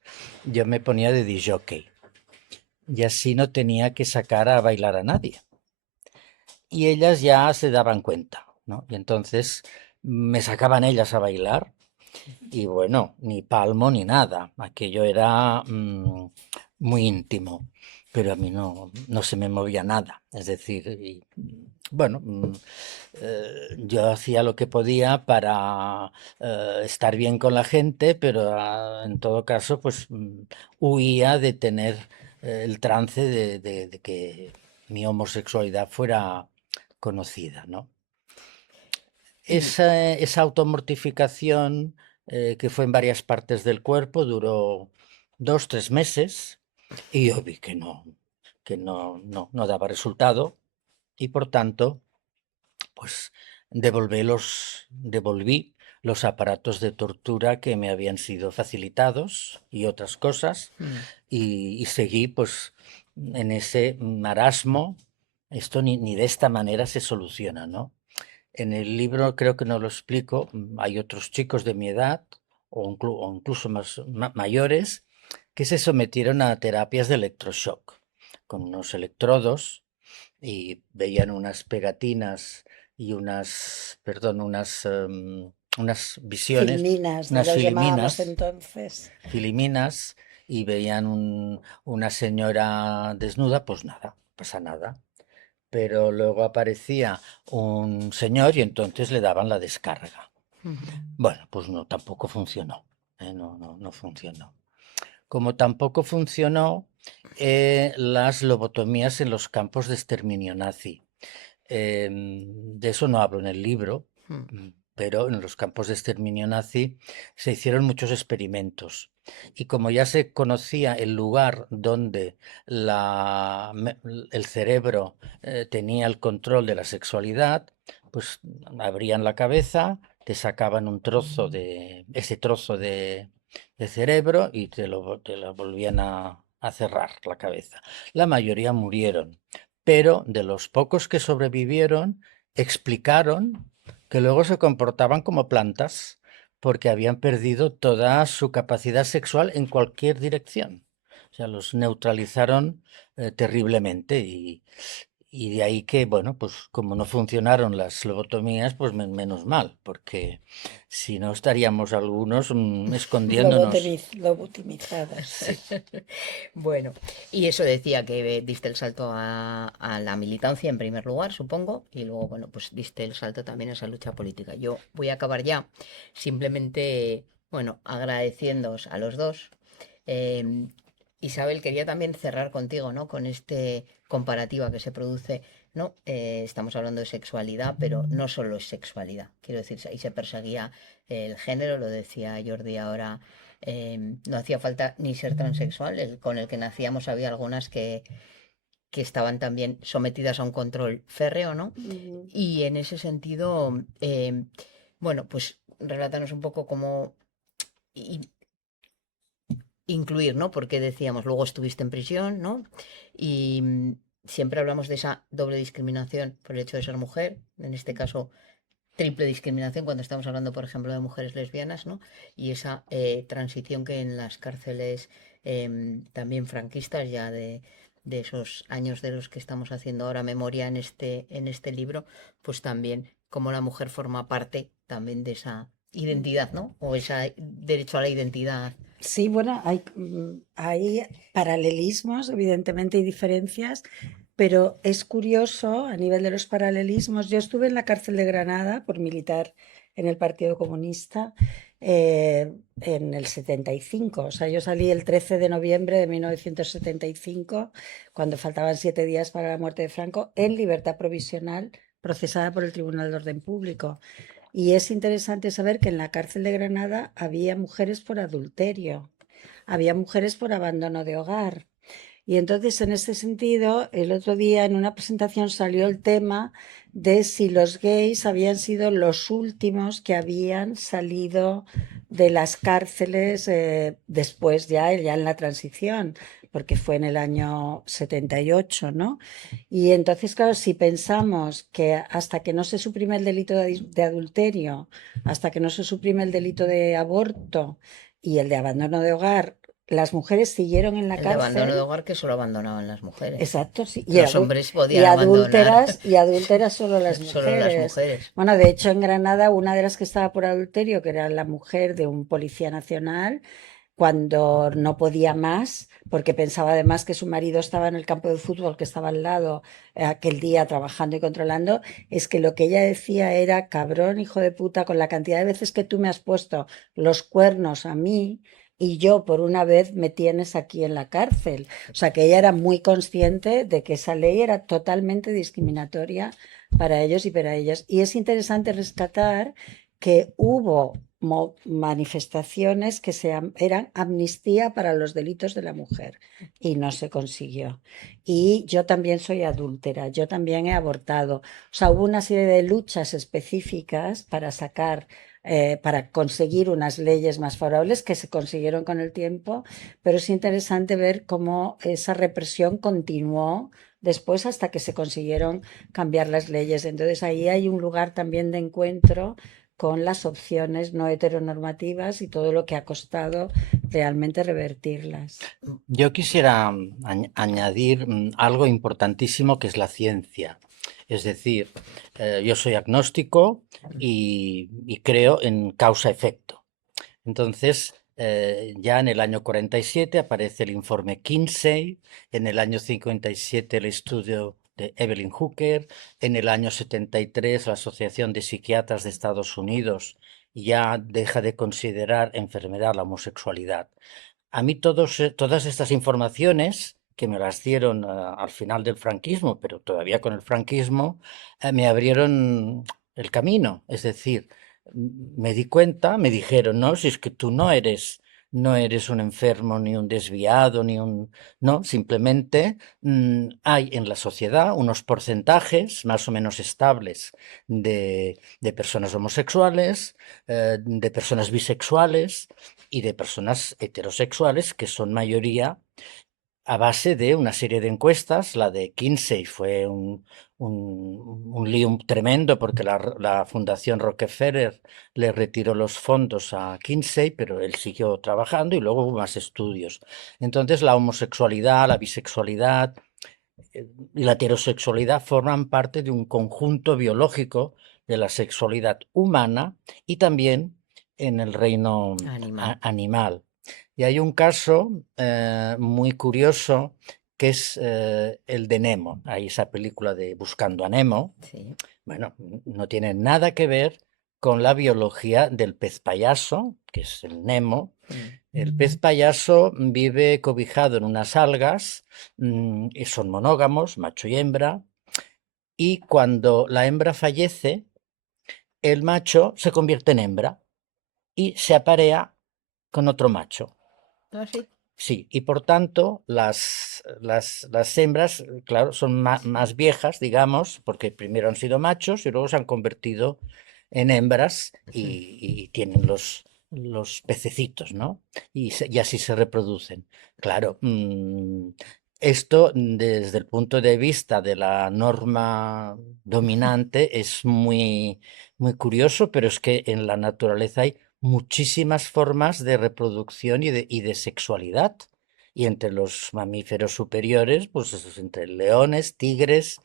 yo me ponía de disjockey y así no tenía que sacar a bailar a nadie. Y ellas ya se daban cuenta, ¿no? Y entonces me sacaban ellas a bailar y bueno, ni palmo ni nada. Aquello era muy íntimo, pero a mí no se me movía nada. Es decir, bueno, yo hacía lo que podía para estar bien con la gente, pero en todo caso, pues huía de tener el trance de que mi homosexualidad fuera conocida, ¿no? Y Esa automortificación que fue en varias partes del cuerpo duró 2, 3 meses y yo vi que no daba resultado y por tanto pues devolví los aparatos de tortura que me habían sido facilitados y otras cosas y seguí pues en ese marasmo. Esto ni de esta manera se soluciona, ¿no? En el libro creo que no lo explico, hay otros chicos de mi edad o incluso mayores que se sometieron a terapias de electroshock con unos electrodos y veían unas pegatinas y unas visiones, Filminas, unas los llamábamos entonces. filiminas y veían una señora desnuda, pues nada, pasa nada. Pero luego aparecía un señor y entonces le daban la descarga. Bueno, pues no, tampoco funcionó. No funcionó. Como tampoco funcionó las lobotomías en los campos de exterminio nazi. De eso no hablo en el libro, pero en los campos de exterminio nazi se hicieron muchos experimentos. Y como ya se conocía el lugar donde el cerebro tenía el control de la sexualidad, pues abrían la cabeza, te sacaban ese trozo de cerebro y te lo volvían a cerrar la cabeza. La mayoría murieron, pero de los pocos que sobrevivieron, explicaron que luego se comportaban como plantas porque habían perdido toda su capacidad sexual en cualquier dirección. O sea, los neutralizaron terriblemente y de ahí que, bueno, pues como no funcionaron las lobotomías, pues menos mal, porque si no estaríamos algunos escondiéndonos. Lobotimizadas. Sí. bueno, y eso decía que diste el salto a la militancia en primer lugar, supongo, y luego, bueno, pues diste el salto también a esa lucha política. Yo voy a acabar ya simplemente, bueno, agradeciéndoos a los dos. Eh, Isabel, quería también cerrar contigo, ¿no? Con este comparativa que se produce, ¿no? Estamos hablando de sexualidad, pero no solo es sexualidad. Quiero decir, ahí se perseguía el género, lo decía Jordi ahora, no hacía falta ni ser transexual, con el que nacíamos había algunas que estaban también sometidas a un control férreo, ¿no? Y en ese sentido, bueno, pues relátanos un poco cómo incluir, ¿no? Porque decíamos, luego estuviste en prisión, ¿no? Y siempre hablamos de esa doble discriminación por el hecho de ser mujer, en este caso triple discriminación cuando estamos hablando, por ejemplo, de mujeres lesbianas, ¿no? Y esa transición que en las cárceles también franquistas, ya de esos años de los que estamos haciendo ahora memoria en este libro, pues también como la mujer forma parte también de esa identidad, ¿no? O ese derecho a la identidad. Sí, bueno, hay paralelismos, evidentemente, y diferencias, pero es curioso a nivel de los paralelismos. Yo estuve en la cárcel de Granada por militar en el Partido Comunista en el 75. O sea, yo salí el 13 de noviembre de 1975, cuando faltaban 7 días para la muerte de Franco, en libertad provisional, procesada por el Tribunal de Orden Público. Y es interesante saber que en la cárcel de Granada había mujeres por adulterio, había mujeres por abandono de hogar. Y entonces, en este sentido, el otro día en una presentación salió el tema de si los gays habían sido los últimos que habían salido de las cárceles después ya en la transición. porque fue en el año 78, ¿no? Y entonces, claro, si pensamos que hasta que no se suprime el delito de adulterio, hasta que no se suprime el delito de aborto y el de abandono de hogar, las mujeres siguieron en la El de abandono de cárcel. hogar que solo abandonaban las mujeres. Exacto, sí. Los hombres podían abandonar Y adúlteras solo las solo las mujeres. mujeres. Bueno, de hecho, en Granada, una de las que estaba por adulterio, que era la mujer de un policía nacional, cuando no podía más, porque pensaba además que su marido estaba en el campo de fútbol que estaba al lado aquel día trabajando y controlando, es que lo que ella decía era: cabrón, hijo de puta, con la cantidad de veces que tú me has puesto los cuernos a mí y yo por una vez me tienes aquí en la cárcel. O sea, que ella era muy consciente de que esa ley era totalmente discriminatoria para ellos y para ellas. Y es interesante rescatar que hubo manifestaciones que eran amnistía para los delitos de la mujer y no se consiguió. Y yo también soy adúltera, yo también he abortado. O sea, hubo una serie de luchas específicas para sacar, para conseguir unas leyes más favorables que se consiguieron con el tiempo, pero es interesante ver cómo esa represión continuó después hasta que se consiguieron cambiar las leyes. Entonces ahí hay un lugar también de encuentro con las opciones no heteronormativas y todo lo que ha costado realmente revertirlas. Yo quisiera añadir algo importantísimo que es la ciencia. Es decir, yo soy agnóstico y creo en causa-efecto. Entonces, ya en el año 47 aparece el informe Kinsey, en el año 57 el estudio de Evelyn Hooker, en el año 73 la Asociación de Psiquiatras de Estados Unidos ya deja de considerar enfermedad la homosexualidad. A mí todas estas informaciones, que me las dieron al final del franquismo, pero todavía con el franquismo, me abrieron el camino. Es decir, me di cuenta, me dijeron: no, si es que tú no eres un enfermo, ni un desviado, ni un... No, simplemente hay en la sociedad unos porcentajes más o menos estables de personas homosexuales, de personas bisexuales y de personas heterosexuales, que son mayoría a base de una serie de encuestas. La de Kinsey fue un lío tremendo porque la Fundación Rockefeller le retiró los fondos a Kinsey, pero él siguió trabajando y luego hubo más estudios. Entonces la homosexualidad, la bisexualidad y la heterosexualidad forman parte de un conjunto biológico de la sexualidad humana y también en el reino animal. Y hay un caso muy curioso que es el de Nemo. Hay esa película de Buscando a Nemo. Sí. Bueno, no tiene nada que ver con la biología del pez payaso, que es el Nemo. El pez payaso vive cobijado en unas algas, y son monógamos, macho y hembra, y cuando la hembra fallece, el macho se convierte en hembra y se aparea con otro macho. ¿Ah, sí? Sí, y por tanto las hembras, claro, son más viejas, digamos, porque primero han sido machos y luego se han convertido en hembras y tienen los pececitos, ¿no? Y así se reproducen. Claro, esto desde el punto de vista de la norma dominante es muy, muy curioso, pero es que en la naturaleza hay muchísimas formas de reproducción y de sexualidad. Y entre los mamíferos superiores, pues entre leones, tigres,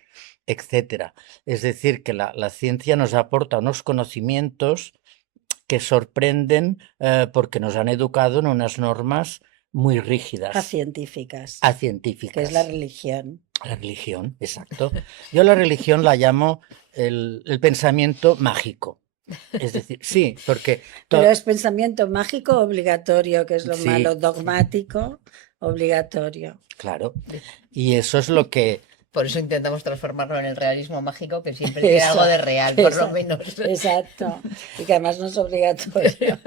etcétera. Es decir, que la ciencia nos aporta unos conocimientos que sorprenden porque nos han educado en unas normas muy rígidas. Acientíficas, Acientíficas. que es la religión. La religión, exacto. Yo la religión la llamo el pensamiento mágico. Es decir, sí, porque... Pero es pensamiento mágico obligatorio, que es lo Sí, malo, dogmático obligatorio. claro. Y eso es lo que... Por eso intentamos transformarlo en el realismo mágico, que siempre tiene algo de real, por lo menos. Exacto. Y que además no es obligatorio.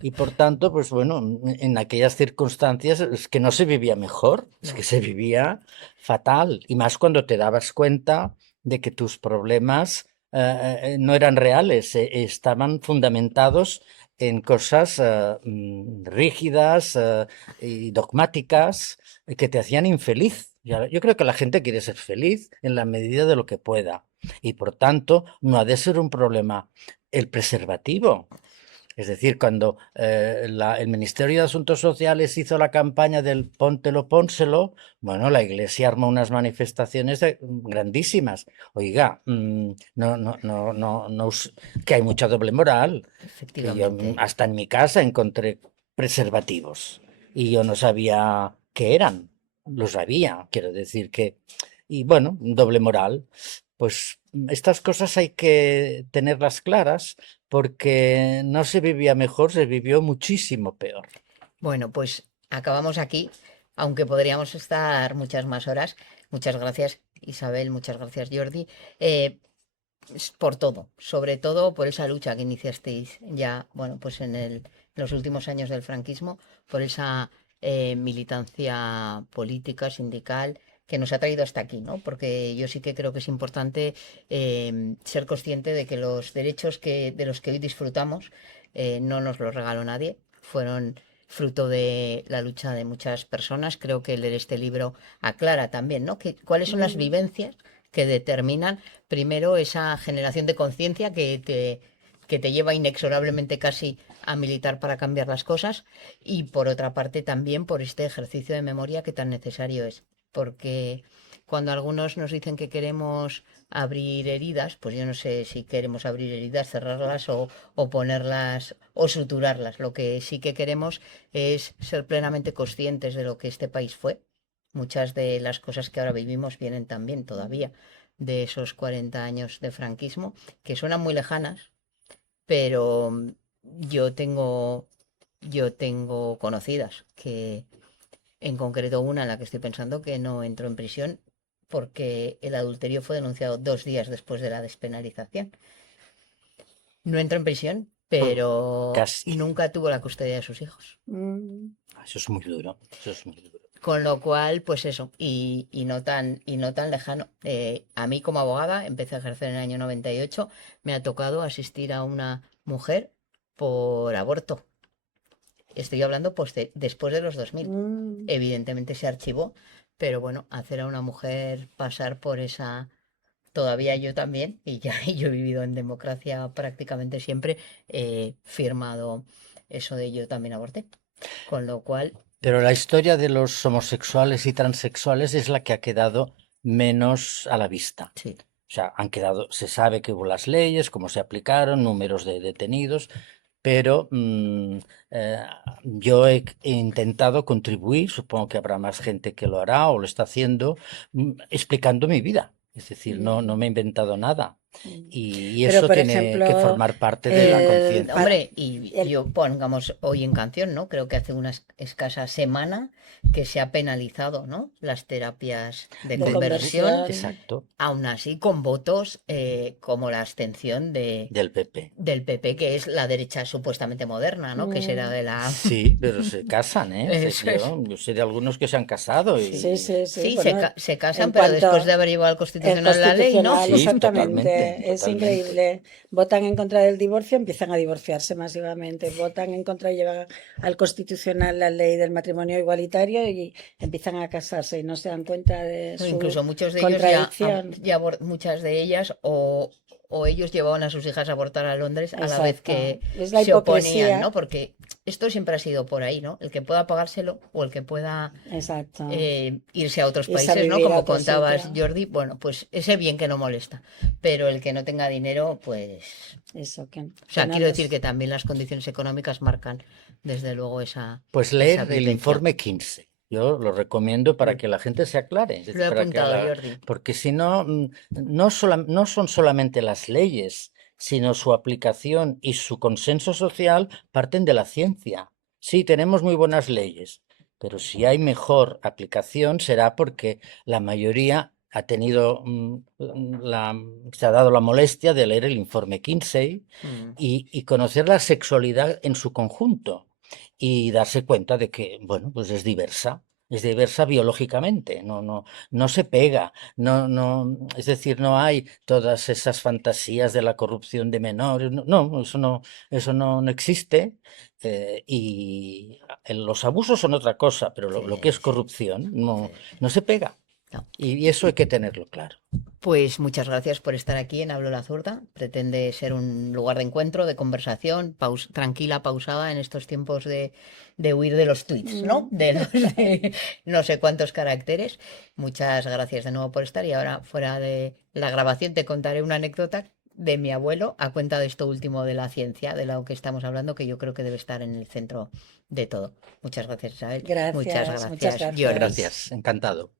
Y por tanto, pues bueno, en aquellas circunstancias es que no se vivía mejor, es que se vivía fatal. Y más cuando te dabas cuenta de que tus problemas no eran reales, estaban fundamentados en cosas rígidas y dogmáticas que te hacían infeliz. Yo creo que la gente quiere ser feliz en la medida de lo que pueda y por tanto no ha de ser un problema el preservativo. Es decir, cuando el Ministerio de Asuntos Sociales hizo la campaña del póntelo, pónselo, bueno, la Iglesia armó unas manifestaciones grandísimas. Oiga, que hay mucha doble moral, que yo Efectivamente. hasta en mi casa encontré preservativos y yo no sabía qué eran, los sabía, quiero decir que, y bueno, doble moral. Pues estas cosas hay que tenerlas claras porque no se vivía mejor, se vivió muchísimo peor. Bueno, pues acabamos aquí, aunque podríamos estar muchas más horas. Muchas gracias, Isabel, muchas gracias, Jordi, por todo, sobre todo por esa lucha que iniciasteis ya, bueno, pues en los últimos años del franquismo, por esa militancia política, sindical, que nos ha traído hasta aquí, ¿no? Porque yo sí que creo que es importante ser consciente de que los derechos de los que hoy disfrutamos no nos los regaló nadie, fueron fruto de la lucha de muchas personas. Creo que leer este libro aclara también, ¿no? Cuáles son las vivencias que determinan primero esa generación de conciencia que te lleva inexorablemente casi a militar para cambiar las cosas, y por otra parte también por este ejercicio de memoria que tan necesario es, porque cuando algunos nos dicen que queremos abrir heridas, pues yo no sé si queremos abrir heridas, cerrarlas o ponerlas o suturarlas. Lo que sí que queremos es ser plenamente conscientes de lo que este país fue. Muchas de las cosas que ahora vivimos vienen también todavía de esos 40 años de franquismo, que suenan muy lejanas, pero yo tengo, yo tengo conocidas que, en concreto una en la que estoy pensando, que no entró en prisión porque el adulterio fue denunciado 2 días después de la despenalización. No entró en prisión, pero Casi. nunca tuvo la custodia de sus hijos. Eso es muy duro, eso es muy duro. Con lo cual, pues eso, y no tan lejano. A mí como abogada, empecé a ejercer en el año 98, me ha tocado asistir a una mujer por aborto. Estoy hablando pues después de los 2000. Evidentemente se archivó, pero bueno, hacer a una mujer pasar por esa... Todavía yo también, y ya yo he vivido en democracia prácticamente siempre, he firmado eso de yo también aborté. Con lo cual, Pero la historia de los homosexuales y transexuales es la que ha quedado menos a la vista. sí. O sea, se sabe que hubo las leyes, cómo se aplicaron, números de detenidos, pero eh, yo he intentado contribuir, supongo que habrá más gente que lo hará o lo está haciendo, explicando mi vida. Es decir, no me he inventado nada. Y Pero, eso por tiene que ejemplo, formar parte de la el- conciencia. Hombre, y el- yo pongamos hoy en canción, ¿no? Creo que hace una escasa semana que se ha penalizado, ¿no? Las terapias de De conversión, conversión. Exacto, aún así con votos como la abstención del PP. del PP, que es la derecha supuestamente moderna, ¿no? Que será de la... Sí, pero se casan, ¿eh? Eso es. Yo sé de algunos que se han casado y... Sí, sí, sí. Sí, Bueno, se casan, en pero cuanto después de haber llevado al el Constitucional la ley, ¿no? constitucional, Sí, exactamente, totalmente, es totalmente. increíble. Votan en contra del divorcio, empiezan a divorciarse masivamente. Votan en contra y llevan al constitucional la ley del matrimonio igualitario y empiezan a casarse y no se dan cuenta de su Incluso muchos de ellos ya, contradicción. muchas de ellas o ellos llevaban a sus hijas a abortar a Londres a la vez Exacto. que Es la se oponían, hipocresía. ¿no? Porque esto siempre ha sido por ahí, ¿no? El que pueda pagárselo o el que pueda Exacto. irse a otros Irse a países, ¿no? vivir a Como otro contabas, sitio. Jordi, bueno, pues ese bien que no molesta, pero el que no tenga dinero, pues... Eso, que O sea, no quiero nos- decir que también las condiciones económicas marcan, desde luego, Pues esa leer el vivencia. informe 15. Yo lo recomiendo para que la gente se aclare. Es Lo decir, he para que apuntado, Jordi. porque si no, no son solamente las leyes, sino su aplicación y su consenso social parten de la ciencia. Sí, tenemos muy buenas leyes, pero si hay mejor aplicación será porque la mayoría ha tenido se ha dado la molestia de leer el informe Kinsey Mm. y conocer la sexualidad en su conjunto y darse cuenta de que, bueno, pues es diversa es diversa biológicamente, no se pega, es decir, no hay todas esas fantasías de la corrupción de menores, eso no existe. Y los abusos son otra cosa, pero lo que es Sí, corrupción sí. no se pega. No. Y eso hay que tenerlo claro. Pues muchas gracias por estar aquí en Hablo la Zurda. Pretende ser un lugar de encuentro, de conversación, tranquila, pausada en estos tiempos de huir de los tweets, ¿no? De los de no sé cuántos caracteres. Muchas gracias de nuevo por estar y ahora fuera de la grabación te contaré una anécdota de mi abuelo a cuenta de esto último de la ciencia, de lo que estamos hablando, que yo creo que debe estar en el centro de todo. Muchas gracias, Isabel. Muchas Gracias, muchas gracias, Jordi. gracias. Gracias, encantado.